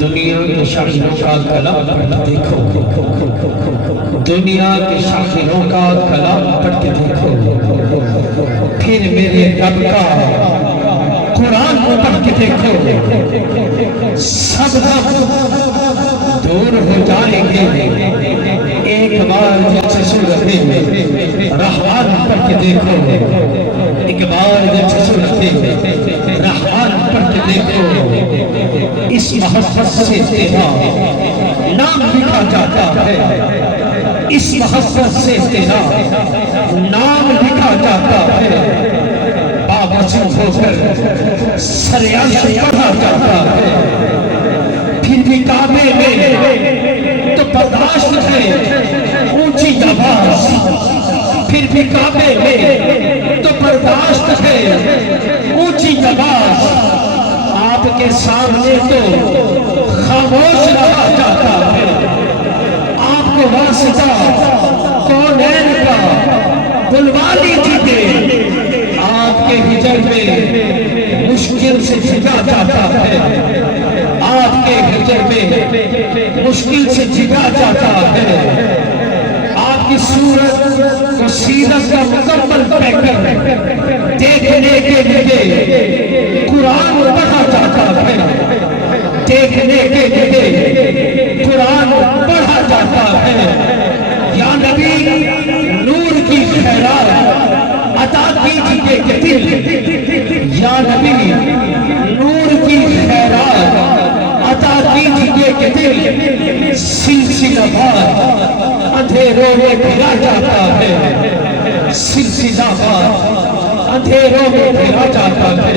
دنیا کے شاعروں کا کلام پڑھ کے دیکھو، دنیا کے شاعروں کا کلام پڑھ کے دیکھو، پھر میرے رب کا قرآن پڑھ کے دیکھو، سب دور ہو جائیں گے۔ ایک بار جیسے سورت رحمان پڑھ کے دیکھو، ایک بار جیسے سورت رحمان پڑھ کے دیکھو، اس محبت سے تیرا نام لکھا جاتا ہے، اس محبت سے تیرا نام لکھا جاتا ہے، بابسوں ہو کر سریعش پڑھا جاتا ہے، پھر بھی کعبے میں تو برداشت ہے اونچی آواز، پھر بھی کعبے میں تو برداشت ہے اونچی آواز، آپ کے سامنے تو خاموش رہا جاتا ہے، آپ کو واسطہ کونین کا بلوا لیجیے، آپ کے ہجر میں مشکل سے جگا جاتا ہے، آپ کے ہجر میں مشکل سے جگا جاتا ہے، آپ کی صورت کو سیرت کا مکمل پیکر دیکھنے کے لیے قرآن پڑھا جاتا ہے، دیکھنے کے لیے قرآن پڑھا جاتا ہے۔ یا نبی نور کی خیرات عطا کیجیے کہ دل، یا نبی نور کی خیرات عطا کیجیے کہ دل سلسلہ وار اندھیروں میں گھرا جاتا ہے، سلسلہ وار اندھیروں میں گھرا جاتا ہے۔